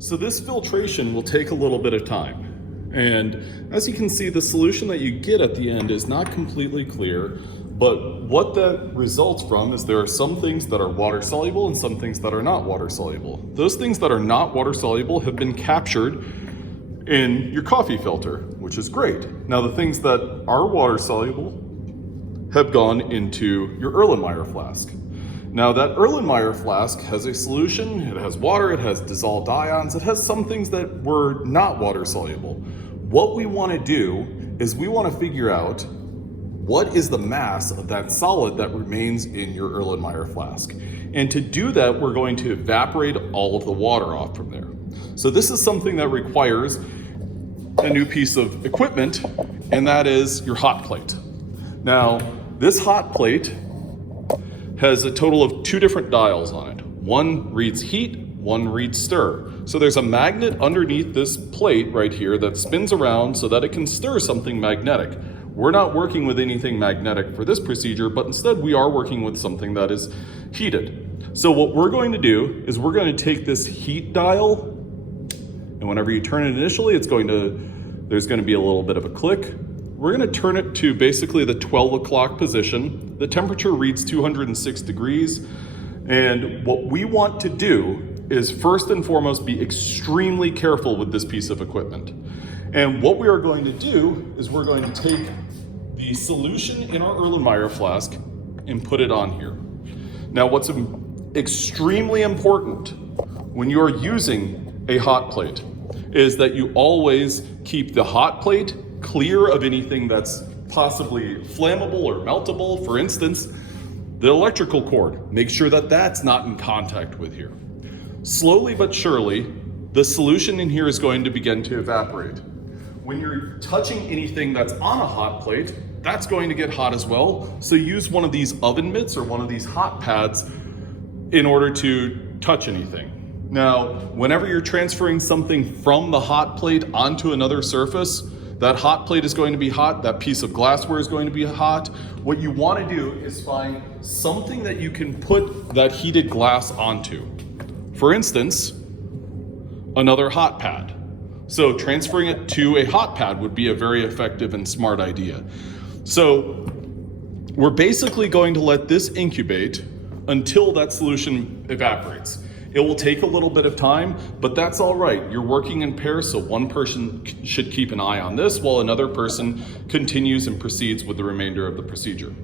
So this filtration will take a little bit of time. And as you can see, the solution that you get at the end is not completely clear, but what that results from is there are some things that are water soluble and some things that are not water soluble. Those things that are not water soluble have been captured in your coffee filter, which is great. Now the things that are water soluble have gone into your Erlenmeyer flask. Now that Erlenmeyer flask has a solution, it has water, it has dissolved ions, it has some things that were not water soluble. What we want to do is we want to figure out what is the mass of that solid that remains in your Erlenmeyer flask. And to do that, we're going to evaporate all of the water off from there. So this is something that requires a new piece of equipment, and that is your hot plate. Now, this hot plate has a total of 2 different dials on it. One reads heat, one reads stir. So there's a magnet underneath this plate right here that spins around so that it can stir something magnetic. We're not working with anything magnetic for this procedure, but instead we are working with something that is heated. So what we're going to do is we're going to take this heat dial, and whenever you turn it initially, there's going to be a little bit of a click. We're going to turn it to basically the 12 o'clock position. The temperature reads 206 degrees. And what we want to do is first and foremost be extremely careful with this piece of equipment. And what we are going to do is we're going to take the solution in our Erlenmeyer flask and put it on here. Now what's extremely important when you're using a hot plate is that you always keep the hot plate clear of anything that's possibly flammable or meltable. For instance, the electrical cord. Make sure that that's not in contact with here. Slowly but surely, the solution in here is going to begin to evaporate. When you're touching anything that's on a hot plate, that's going to get hot as well. So use one of these oven mitts or one of these hot pads in order to touch anything. Now, whenever you're transferring something from the hot plate onto another surface, that hot plate is going to be hot, that piece of glassware is going to be hot. What you want to do is find something that you can put that heated glass onto. For instance, another hot pad. So transferring it to a hot pad would be a very effective and smart idea. So we're basically going to let this incubate until that solution evaporates. It will take a little bit of time, but that's all right. You're working in pairs, so one person should keep an eye on this while another person continues and proceeds with the remainder of the procedure.